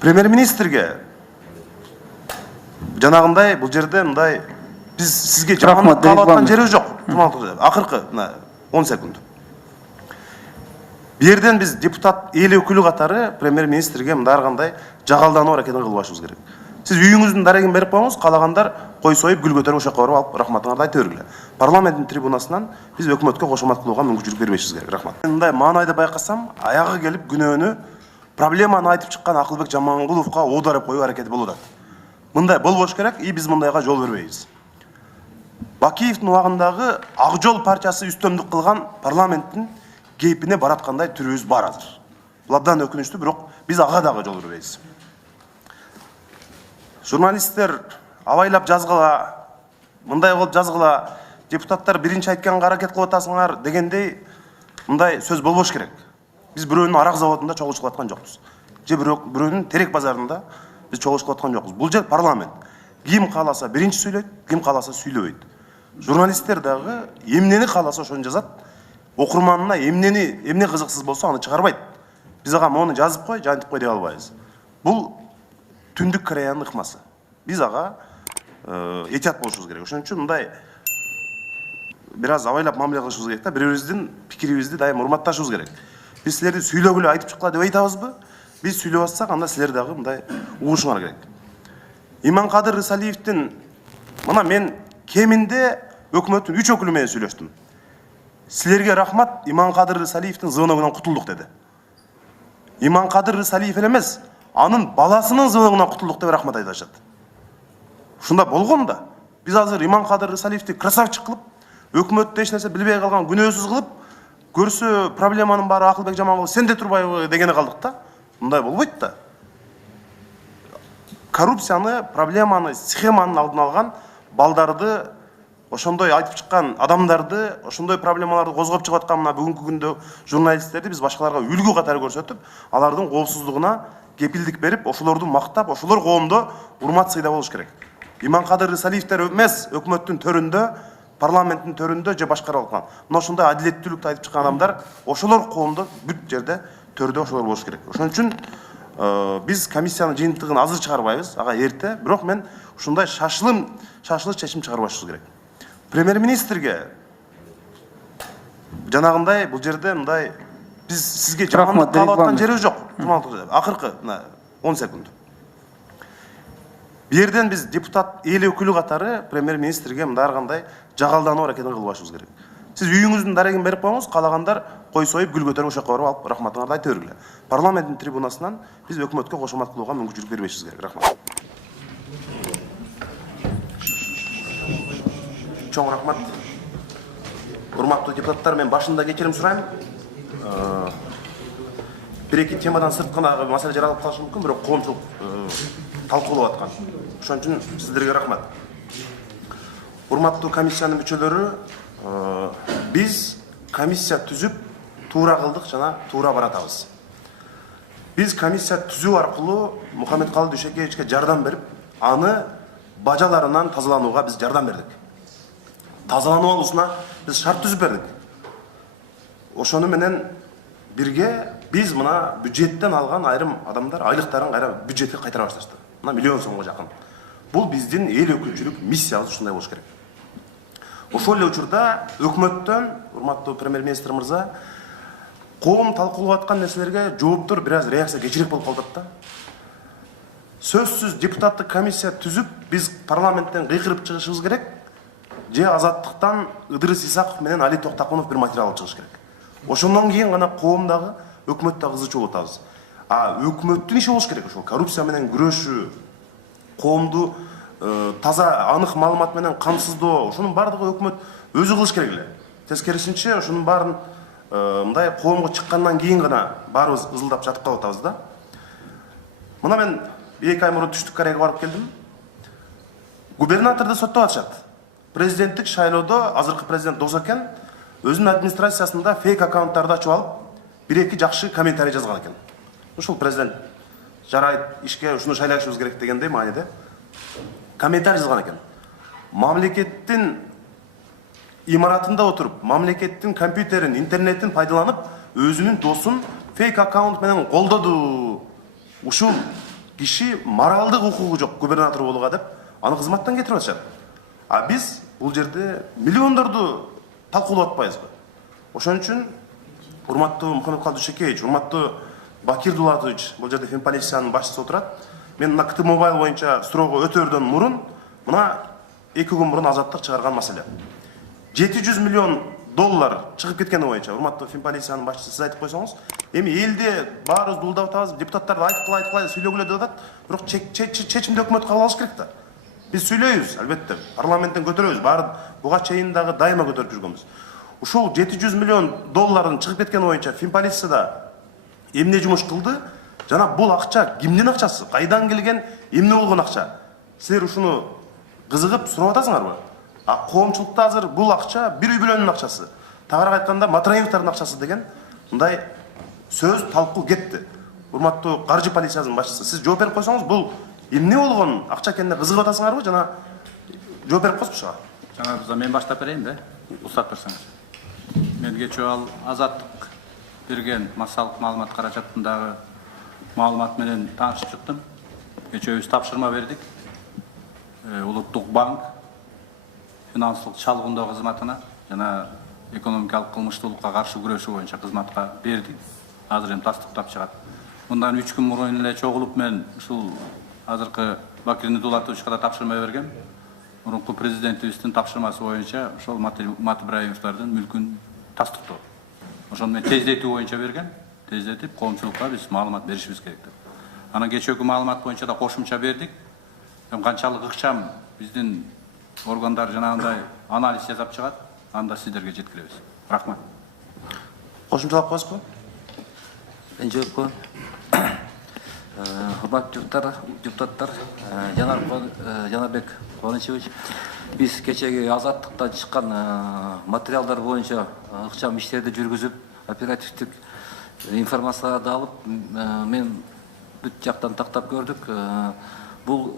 Премьер-министрге жанагындай бул жерде мындай биз сизге жамандык кылып аткан жерибиз жок. Акыркы 10 секунд. Бу жерден биз депутат эл өкүлү катары премьер-министрге мындай кандай жагалдануу аракетин кылбашыбыз керек. Сиз үйүңүздүн дарегин берип коюңуз, каалагандар кой союп, гүл көтөрүп ошол барып алып рахматыңарды айта бергиле. Парламенттин трибунасынан биз өкмөткө кошомат кылууга мүмкүнчүлүк бербешибиз керек. Рахмат. Мындай маанайды байкасам, аягы келип күнөөнү проблеманы айтып чыккан Акылбек Жамангуловго оодарып коюу аракети болуп атат. Мындай болбош керек, биз мындайга жол бербейбиз. Бакиевдин убагындагы Ак Жол партиясы үстөмдүк кылган парламенттин кейпине бараткандай түрүбүз бар азыр. Бул абдан өкүнүчтүү, бирок биз ага дагы жол бербейбиз. Журналисттер абайлап жазгыла, мындай болуп жазгыла, депутаттар биринчи айтканга аракет кылып атасыңар дегендей мындай сөз болбош керек. Биз бирөөнүн арак заводунда чогулушуп аткан жокпуз. Же бирөөнүн терек базарында биз чогулушуп аткан жокпуз. Бул жер парламент. Ким кааласа биринчи сүйлөйт, ким кааласа сүйлөбөйт. Журналисттер дагы эмнени кааласа ошону жазат. Окурманына эмне кызыксыз болсо аны чыгарбайт. Биз ага мону жазып кой, жантип кой деп албайбыз. Бул Түндүк Кореянын ыкмасы. Биз ага этият болушубуз керек. Ошон үчүн мындай бир аз абайлап мамиле кылышыбыз керек да, бири-бирибиздин пикирибизди дайым урматташыбыз керек. Биз силерди сүйлөгүлө айтып чыккыла деп айтабызбы? Биз сүйлөп атсак, анда силер дагы мындай угушуңар керек. Иманкадыр Рысалиевдин мына мен кеминде өкмөттүн 3 өкүлү менен сүйлөштүм. Силерге рахмат, Иманкадыр Рысалиевдин звоногунан кутулдук деди. Иманкадыр Рысалиев эле эмес, анын баласынын звоногунан кутулдук деп рахмат айтышат. Ушунда болгон да. Биз азыр Иманкадыр Рысалиевди красавчик кылып, өкмөттө эч нерсе билбей калган күнөөсүз кылып, көрсө проблеманын баары Акылбек Жамангулов сенде турбайбы дегени калдык да. Мындай болбойт да. Коррупцияны, проблеманы, схеманын алдын алган балдарды, ошондой айтып чыккан адамдарды, ошондой проблемаларды козгоп чыгып аткан мына бүгүнкү күндө журналисттерди биз башкаларга үлгү катары көрсөтүп, алардын коопсуздугуна кепилдик берип, ошолорду мактап, ошолор коомдо урмат сыйда болуш керек. Иманкадыр Рысалиевдер эмес, өкмөттүн төрүндө, парламенттин төрүндө же башкарып аткан. Мына ошондой адилеттүүлүктү айтып чыккан адамдар, ошолор коомдо бүт жерде төрдө ошолор болуш керек. Ошон үчүн биз комиссиянын жыйынтыгын азыр чыгарбайбыз, ага эрте, бирок мен ушундай шашылыш чечим чыгарбашыбыз керек. Премьер-министрге жанагындай бул жерде мындай биз сизге жамандык кылып аткан жерибиз жок. Акыркы 10 секунд. Бу жерден биз депутат эл өкүлү катары премьер-министрге мындай кандай жагалдануу аракетин кылбашыбыз керек. Сиз үйүңүздүн дарегин берип коюңуз, каалагандар кой союп, гүл көтөрүп ошол барып алып рахматыңарды айта бергиле. Парламенттин трибунасынан биз өкмөткө кошомат кылууга мүмкүнчүлүк бербешибиз керек. Рахмат. Чоң рахмат. Урматтуу депутаттар, мен башында кечирим сурайм. Бир-эки темадан сырткы маселе жаралып калышы мүмкүн, бирок коомчулук талкуулап аткан. Ошон үчүн сиздерге рахмат. Урматтуу комиссиянын мүчөлөрү, биз комиссия түзүп туура кылдык жана туура баратабыз. Биз комиссия түзүү аркылуу Мухаммедкалый Дүйшөкеевичке жардам берип, аны бажаларынан тазаланууга биз жардам бердик. Тазалануу алуусуна биз шарт түзүп бердик. Ошону менен бирге биз мына бюджеттен алган айрым адамдар айлыктарын кайра бюджетке кайтара башташты. Мына миллион сомго жакын. Бул биздин эл өкүлчүлүк миссиябыз ушундай болуш керек. Ошол эле учурда өкмөттөн, урматтуу премьер-министр мырза, коом талкуулап аткан нерселерге жооптор бир аз реакция кечирээк болуп калат да. Сөзсүз депутаттык комиссия түзүп, биз парламенттен кыйкырып чыгышыбыз керек. Же Азаттыктан Ыдырыс Исаков менен Али Токтакунов бир материал алып чыгыш керек. Ошондон кийин гана коомдагы, өкмөттөгү кызычуу болуп атабыз. Өкмөттүн иши болуш керек ошол. Коррупция менен күрөшүү, коомду таза анык маалымат менен камсыздоо, ошонун баардыгы өкмөт өзү кылыш керек эле. Тескерисинче ошонун баарын мындай коомго чыккандан кийин гана баарыбыз ызылдап жатып калып атабыз да. Мына мен 2 ай мурун Түштүк Кореяга барып келдим. Губернаторду соттоп атышат. Президенттик шайлоодо азыркы президент Досакен өзүнүн администрациясында фейк аккаунттарды ачып алып, 1-2 жакшы комментарий жазган экен. Ушул президент жарайт, ишке ушуну шайлашыбыз керек дегендей мааниде комментарий жазган экен. Мамлекеттин имаратында отуруп, мамлекеттин компьютерин, интернетин пайдаланып, өзүнүн досун фейк аккаунт менен колдоду. Ушул киши моралдык укугу жок губернатор болууга деп аны кызматтан кетирип атышат. А биз бул жерде миллиондорду талкуулап атпайбызбы? Ошон үчүн урматтуу Мухаммедкалый Дүйшөкеевич, урматтуу Бакир Дулатович, бул жерде Финполициянын башчысы отурат. Мен мына КТ Мобайл боюнча суроого өтөөрдөн мурун мына 2 күн мурун азаттык чыгарган маселе. 700 миллион доллар чыгып кеткени боюнча урматтуу Финполициянын башчысы сиз айтып койсоңуз, эми элде баарыбыз дулдап атабыз, депутаттар айткылай сүйлөгүлө деп атат, бирок чечимди өкмөт кабыл алыш керек да. Биз сүйлөйбүз, албетте, парламенттен көтөрөбүз, баары буга чейин дагы дайыма көтөрүп жүргөнбүз. Ушул 700 миллион доллардын чыгып кеткени боюнча Финполицияда эмне жумуш кылды? Жана бул акча кимдин акчасы? Кайдан келген, эмне болгон акча? Силер ушуну кызыгып сурап атасыңарбы? А коомчулукта азыр бул акча бир үй бүлөнүн акчасы. Тагыраак айтканда Матраевдин акчасы деген мындай сөз талкуу кетти. Урматтуу каржы полициясынын башчысы, сиз жооп берип койсоңуз, бул эмне болгон акча экенине кызыгып атасыңарбы? Жана жооп берип койсуңуз ага. Жана мен баштап берейин да, уруксат берсеңиз. Мен кечээ ал азаттык берген массалык маалымат каражатындагы маалымат менен таанышып чыктым. Кечөөбүз тапшырма бердик. Улуттук банк финансылык чалгындоо кызматына жана экономикалык кылмыштуулукка каршы күрөшүү боюнча кызматка бердик. Азыр эми тастыктап чыгат. Мындан 3 күн мурун эле чогулуп мен ушул азыркы Бакир Дулатовичка да тапшырма бергем. Мурунку президентибиздин тапшырмасы боюнча ошол Матыбраевдин мүлкүн тастыктоо. Ошону мен тездетүү боюнча берген. Тездетип коомчулукка биз маалымат беришибиз керек деп. Анан кечээки маалымат боюнча да кошумча бердик. Канчалык ыкчам биздин органдар жанагындай анализ жасап чыгат, анда сиздерге жеткиребиз. Рахмат. Кошумчалап коесузбу? Мен жооп коеюн. Урматтуу депутаттар, Жанарбек Кубанычевич, биз кечеги азаттыктан чыккан материалдар боюнча ыкчам иштерди жүргүзүп, оперативдик информацияларды алып, мен бүт жактан тактап көрдүк. Бул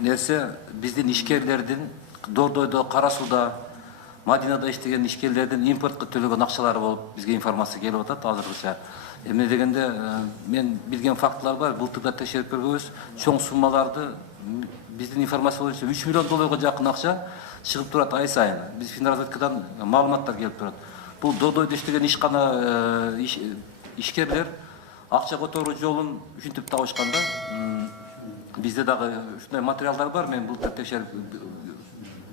нерсе биздин ишкерлердин Дордойдо, Кара Сууда, Мадинада иштеген ишкерлердин импортко төлөгөн акчалары болуп бизге информация келип атат азыркыча. Эмне дегенде мен билген фактылар бар, былтырда текшерип көргөнбүз, чоң суммаларды биздин информация боюнча 3 миллион долларга жакын акча чыгып турат ай сайын. Биз финразведкадан маалыматтар келип турат. Бул Дордойдо иштеген ишкана ишкерлер акча которуу жолун ушинтип табышканда, бизде дагы ушундай материалдар бар. Мен былтыр текшерип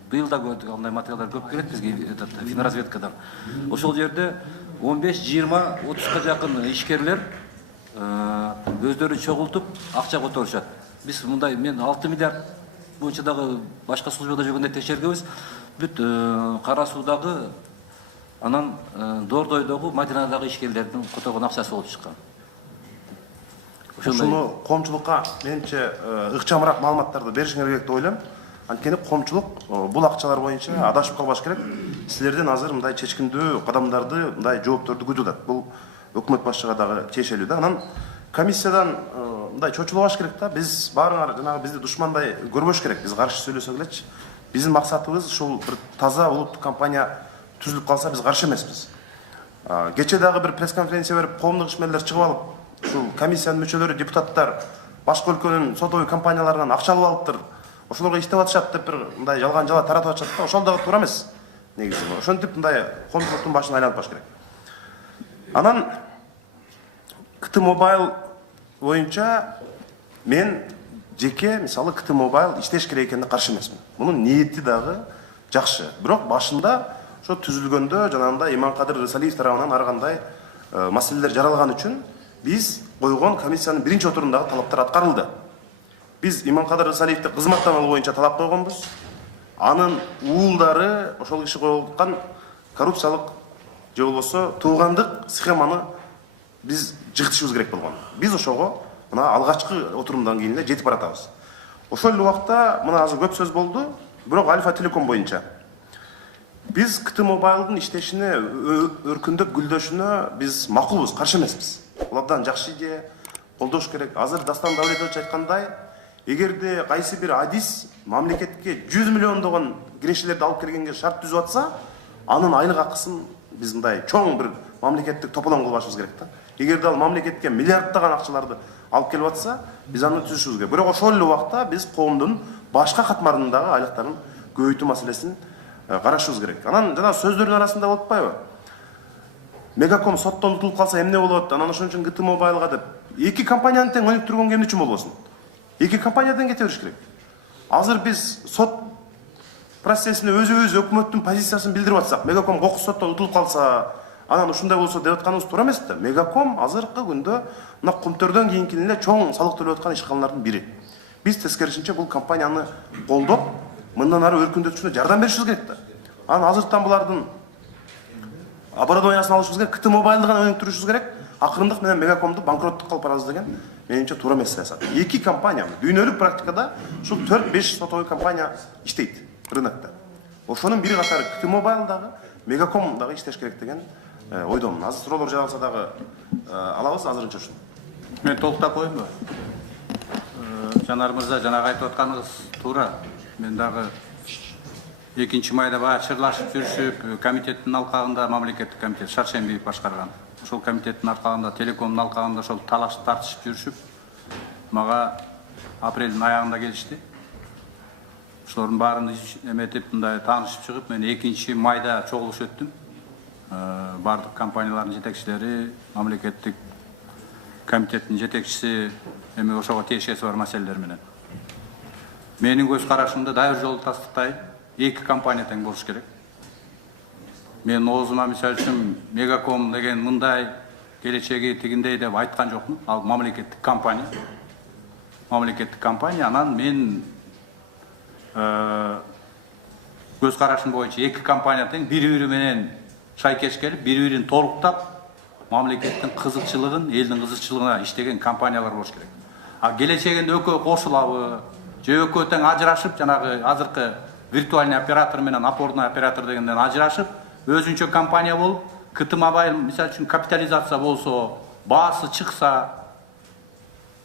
быйыл да көрдүк, андай материалдар көп келет бизге финразведкадан. Ошол жерде 15, 20, 30га жакын ишкерлер өздөрүн чогултуп акча которушат. Биз мындай мен 6 миллиард боюнча дагы башка службада жүргөндө текшергенбиз. Бүт Кара Суудагы, анан Дордойдогу, Мадинадагы ишкерлердин которгон акчасы болуп чыккан. Ушуну коомчулукка менимче ыкчамыраак маалыматтарды беришиңер керек деп ойлойм. Анткени коомчулук бул акчалар боюнча адашып калбаш керек. Силерден азыр мындай чечкиндүү кадамдарды, мындай жоопторду күтүп атат. Бул өкмөт башчыга дагы тиешелүү да. Анан комиссиядан мындай чочулабаш керек да. Биз баарыңар жанагы бизди душмандай көрбөш керек. Биз каршы сүйлөсөк элечи. Биздин максатыбыз ушул бир таза улуттук компания түзүлүп калса биз каршы эмеспиз. Кечээ дагы бир пресс-конференция берип, коомдук ишмерлер чыгып алып, ушул комиссиянын мүчөлөрү, депутаттар башка өлкөнүн сотовый компанияларынан акча алып алыптыр, ошолорго иштеп атышат деп бир мындай жалган жала таратып атышат да. Ошол дагы туура эмес. Негизи ошентип мындай коомчулуктун башын айланып баш керек. Анан КТ Мобайл боюнча мен жеке мисалы КТ Мобайл иштеш керек экенине каршы эмесмин. Мунун ниети дагы жакшы. Бирок башында ошо түзүлгөндө жанагындай Иманкадыр Рысалиев тарабынан ар кандай маселелер жаралган үчүн биз койгон комиссиянын биринчи отурундагы талаптар аткарылды. Биз Иманкадыр Рысалиевди кызматтан алуу боюнча талап койгонбуз. Анын уулдары ошол киши коюп аткан коррупциялык же болбосо туугандык схеманы биз жыгытышыбыз керек болгон. Биз ошого мына алгачкы отурумдан кийин эле жетип баратабыз. Ошол эле убакта мына азыр көп сөз болду, бирок Альфа Телеком боюнча биз КТ Мобайлдын иштешине өркүндөп гүлдөшүнө биз макулбуз, каршы эмеспиз. Бул абдан жакшы идея, колдош керек. Азыр Дастан Давлетович айткандай, эгерде кайсы бир адис мамлекетке 100 миллиондогон кирешелерди алып келгенге шарт түзүп атса, анын айлык акысын биз мындай чоң бир мамлекеттик тополоң кылбашыбыз керек да. Эгерде ал мамлекетке миллиарддаган акчаларды алып келип атса, биз аны түзүшүбүз керек. Бирок ошол эле убакта биз коомдун башка катмарынын дагы айлыктарын көбөйтүү маселесин карашыбыз керек. Анан жана сөздөрдүн арасында болуп атпайбы? Мегаком соттон утулуп калса эмне болот? Анан ошон үчүн ГТ Мобайлга деп эки компанияны тең өнүктүргөнгө эмне үчүн болбосун? Эки компаниядан кете бериш керек. Азыр биз сот процессинде өзүбүз өкмөттүн позициясын билдирип атсак, Мегаком кокус соттон утулуп калса, анан ушундай болсо деп атканыбыз туура эмес да. Мегаком азыркы күндө мына Кумтөрдөн кийинки эле чоң салык төлөп аткан ишканалардын бири. Биз тескерисинче бул компанияны колдоп, мындан ары өркүндөтүшүнө жардам беришибиз керек да. Анан азыртан булардын оборудованиясын алышыбыз керек, КТ Мобайлды гана өнүктүрүшүбүз керек. Акырындык менен Мегакомду банкроттукка алып барабыз деген менимче туура эмес саясат. Эки компания, дүйнөлүк практикада ушул 4-5 сотовой компания иштейт рынокто. Ошонун бири катары КТ Мобайл дагы, Мегаком дагы иштеш керек деген ойдомун. Азыр суроолор жаралса дагы алабыз, азырынча ушул. Мен толуктап коеюнбу? Жанар мырза, жанагы айтып атканыңыз туура. Мен дагы 2 майда баягы чырлашып жүрүшүп, комитеттин алкагында, мамлекеттик комитет Шаршембиев башкарган. Ошол комитеттин алкагында, телекомдун алкагында ошол талашып тартышып жүрүшүп, мага апрелдин аягында келишти. Ошолордун баарын эметип, мындай таанышып чыгып, мен 2 майда чогулуш өттүм. Бардык компаниялардын жетекчилери, мамлекеттик комитеттин жетекчиси, эми ошого тиешеси бар маселелер менен. Менин көз карашымда дайыр жолу тастыктайм, 2 компания тең болуш керек. Мен оозума мисалы үчүн Мегаком деген мындай келечеги тигиндей деп айткан жокмун. Ал мамлекеттик компания. Мамлекеттик компания, анан мен көз карашым боюнча 2 компания тең бири-бири менен шайкеш келип, бири-бирин толуктап, мамлекеттин кызыкчылыгын, элдин кызыкчылыгына иштеген компаниялар болуш керек. А келечегинде экөө кошулабы, же экөө тең ажырашып, жанагы азыркы виртуальный оператор менен опорный оператор дегенден ажырашып, өзүнчө компания болуп, КТ Мобайл мисалы үчүн капитализация болсо, баасы чыкса,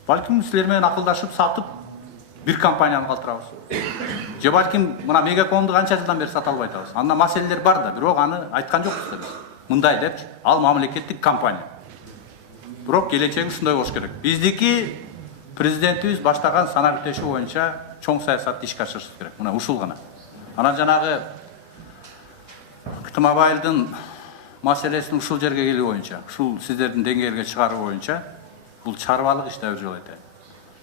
балким силер менен акылдашып сатып, бир компанияны калтырабыз. Же балким мына Мегакомду канча жылдан бери сата албай атабыз. Анда маселелер бар да, бирок аны айткан жокпуз биз. Мындай депчи, ал мамлекеттик компания. Бирок келечеги ушундай болуш керек. Биздики президентибиз баштаган санаа бүтөшү боюнча чоң саясатты ишке ашырышыбыз керек. Мына ушул гана. Анан жанагы КТ Мобайлдын маселесин ушул жерге келүү боюнча, ушул сиздердин деңгээлге чыгаруу боюнча, бул чарбалык иш деп жол айтайын.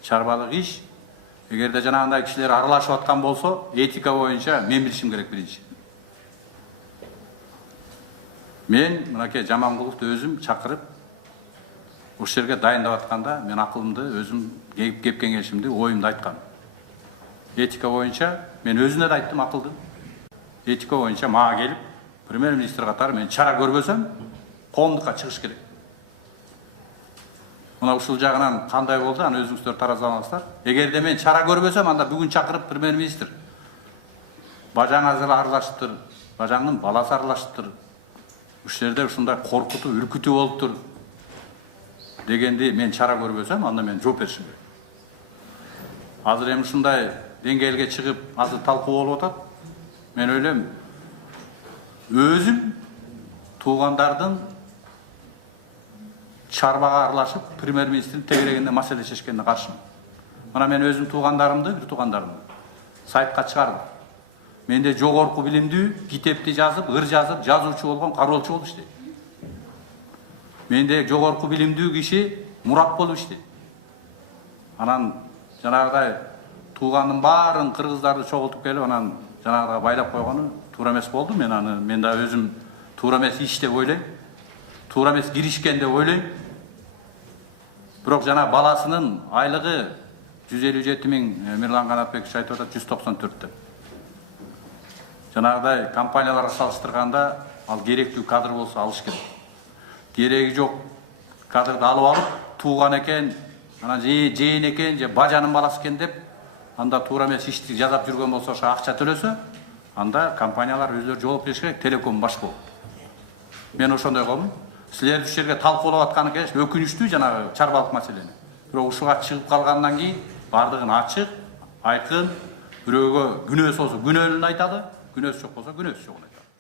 Чарбалык иш, эгерде жанагындай кишилер аралашып аткан болсо, этика боюнча мен билишим керек биринчи. Мен мынакей Жамангуловду өзүм чакырып, ушул жерге дайындап атканда, мен акылымды өзүм кеп кеңешимди, оюмду айткам. Этика боюнча мен өзүнө да айттым акылды. Этика боюнча мага келип, премьер-министр катары мен чара көрбөсөм, коомдукка чыгыш керек. Мына ушул жагынан кандай болду, аны өзүңүздөр таразалаңыздар. Эгерде мен чара көрбөсөм, анда бүгүн чакырып премьер-министр бажаңызды аралашыптыр, бажаңдын баласы аралашыптыр. Ушул жерде ушундай коркутуу, үркүтүү болуптур дегенди мен чара көрбөсөм, анда мен жооп беришим керек. Азыр эми ушундай деңгээлге чыгып, азыр талкуу болуп атат. Мен ойлойм, өзүм туугандардын чарбага аралашып, премьер-министрдин тегерегинде маселе чечкенине каршымын. Мына мен өзүм туугандарымды, бир туугандарымды сайтка чыгардым. Менде жогорку билимдүү, китепти жазып, ыр жазып, жазуучу болгон кароолчу болуп иштейт. Менде жогорку билимдүү киши Мурат болуп иштейт. Анан жанагыдай туугандын баарын кыргыздарды чогултуп келип, анан жанагыдай байлап койгону туура эмес болду. Мен да өзүм туура эмес иш деп ойлойм. Туура эмес киришкен деп ойлойм. Бирок жана баласынын айлыгы 157 000, Мирлан Канатбекович айтып атат 194 деп. Жанагыдай компанияларга салыштырганда ал керектүү кадр болсо алыш керек. Кереги жок кадрды алып алып, тууган экен, анан жейин экен, же бажанын баласы экен деп, анда туура эмес ишти жасап жүргөн болсо, ошо акча төлөсө, анда компаниялар өздөрү жооп бериш керек, телеком башка болот. Мен ошондой коймун. Силер ушул жерге талкуулап атканы келиш өкүнүчтүү жанагы чарбалык маселени. Бирок ушуга чыгып калгандан кийин бардыгын ачык, айкын, бирөөгө күнөөсү болсо күнөөлүн айталы, күнөөсү жок болсо күнөөсү жогун айталы.